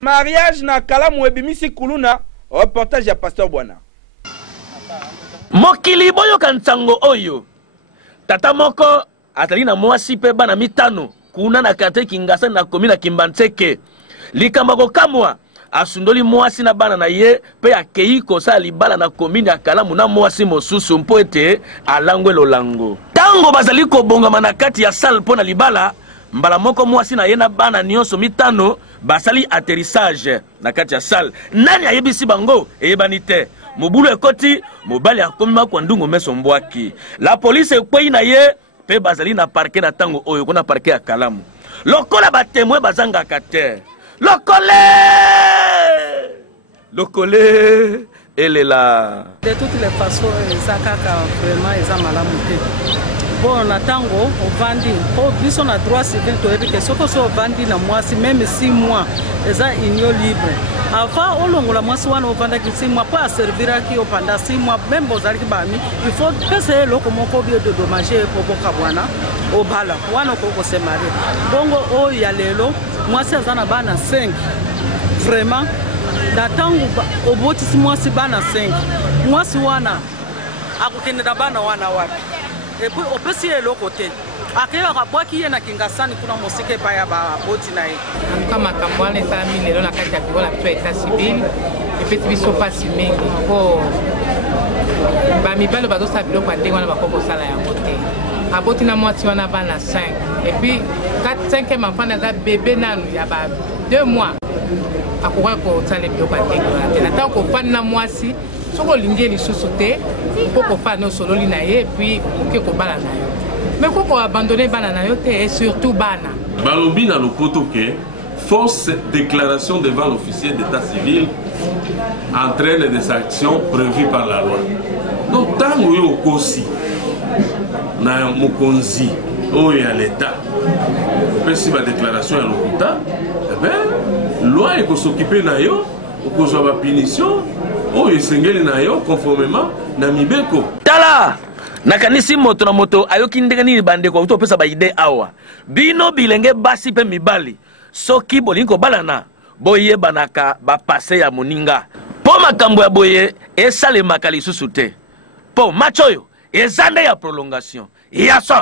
Mariage na kalamu ebimisi kuluna. Reportage ya Pasteur Bwana. Mokili boyo kantango oyo. Tata moko atali na mwasi pe bana mitano. Kuna na kate Kingasa na komina Kimbantseke. Likamako kamwa asundoli mwasi na bana na ye pe akei kosa libala na komini ya kalamu na mwasi mosusu mpo ete alangwe lolango. Tango bazali kobongama na kati ya salle pona libala, mbala moko mwasi na ye na bana nyonso mitano basali atterrissage na kati ya salle. Nani ayebisi bango? Eyebani te. Mobulu ekoti mobali akomi kwa ndungo meso mbwaki. La police ekwei na ye pe bazali na parquet na tango oyo kuna parquet ya kalamu. Lokola ba témoin bazanga kate. Lokole elle est là. De toutes les façons, ça vraiment ils ont mal bon, na tango au vandi, au biso na droit civil to ebike soko so vandi na mwasi même 6 mois, eza union libre. Avant olongola mwasi wana ovanda ki 6 mois pas servira ki pendant 6 mois même bozali bami, il faut que c'est loko moko bio de dommager pour boka bwana au bala. Wana ko se marier. Bongo o ya lelo mwasi azana bana 5. Vraiment na tango obotisi mwasi bana 5. Mwasi wana akukenda bana wana wapi? Et puis on peut s'y aller l'autre côté. Après on va boire qui est na Kingasa ni kuna mosike pa ya ba boti na ye. Kama kamwale sa mine leo na kati ya kibola kwa état civil et puis biso pasi mingi ko ba mibalo bazo sa biloko atengo na bakoko sala ya moté. Aboti na mwati wana bana 5 et puis 4-5e enfant na bébé nanu ya ba 2 mois. Akora ko tsale biloko atengo na tena tant ko pan na mwasi soko lingi lisusu te poko fa no solo li na ye puis ke ko bala na yo mais ko abandonner bana na yo te et surtout bana balobi na lopoto ke fausse déclaration devant l'officier d'état civil entraîne des actions prévues par la loi. Donc tango yo kosi na mokonzi o ya l'état pesi ba déclaration ya lokuta eh ben loi ko s'occuper na yo ko zo ba punition. Oh, esengeli na yo conformément na mibeko. Tala nakanisi moto na moto ayoki ndenge nini bandeko to pesa ba ide awa. Bino bilenge basi pe mibali. Soki bolingo balana boye banaka ba passe ya moninga. Po makambo ya boye esale makali susu te. Po machoyo ezande ya prolongation. Ya so